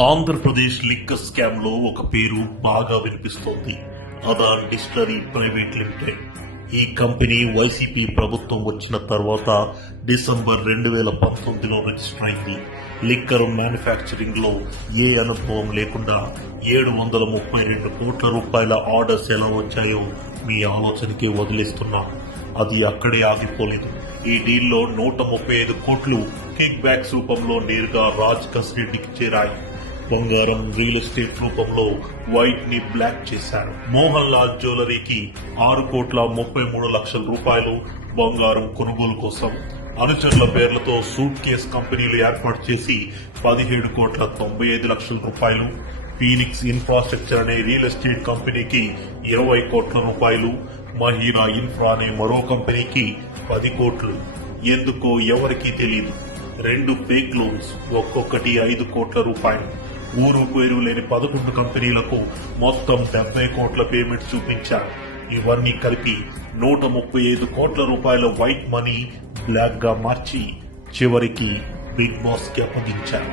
Andhra Pradesh liquor స్కామ్లో ఒక పేరు బాగా వినిపిస్తోంది. Adan distillery private limited. ఈ కంపెనీ వైసీపీ ప్రభుత్వం వచ్చిన తర్వాత డిసెంబర్ రెండు వేల పంతొమ్మిదిలో రిజిస్టర్ అయింది. లిక్కర్ మ్యానుఫ్యాక్చరింగ్లో ఏ అనుభవం లేకుండా ఏడు వందల ముప్పై రెండు కోట్ల రూపాయల ఆర్డర్స్ ఎలా వచ్చాయో మీ ఆలోచనకే వదిలేస్తున్నా. అది అక్కడే ఆగిపోలేదు. ఈ డీల్లో నూట ముప్పై ఐదు కోట్లు కిక్ బ్యాక్స్ రూపంలో నేరుగా రాజ్ కస్ రెడ్డికి చేరాయి. బంగారం రియల్ ఎస్టేట్ రూపంలో వైట్ని బ్లాక్ చేశారు. మోహన్ లాల్ జ్యువెలరీకి ఆరు కోట్ల ముప్పై మూడు లక్షల రూపాయలు బంగారం కొనుగోలు కోసం. అనుచరుల పేర్లతో సూట్ కేస్ కంపెనీలు ఏర్పాటు చేసి పదిహేడు కోట్ల తొంభై ఐదు లక్షల రూపాయలు. ఫీనిక్స్ ఇన్ఫ్రాస్ట్రక్చర్ అనే రియల్ ఎస్టేట్ కంపెనీకి ఇరవై కోట్ల రూపాయలు. మహీరా ఇన్ఫ్రా అనే మరో కంపెనీకి పది కోట్లు. ఎందుకో ఎవరికీ తెలియదు రెండు ఫేక్ లోన్స్ ఒక్కొక్కటి ఐదు కోట్ల రూపాయలు. ఊరు పేరు లేని పదకొండు కంపెనీలకు మొత్తం డెబ్బై కోట్ల పేమెంట్ చూపించారు. ఇవన్నీ కలిపి నూట ముప్పై ఐదు కోట్ల రూపాయల వైట్ మనీ బ్లాక్గా మార్చి చివరికి బిగ్ బాస్కి అప్పగించారు.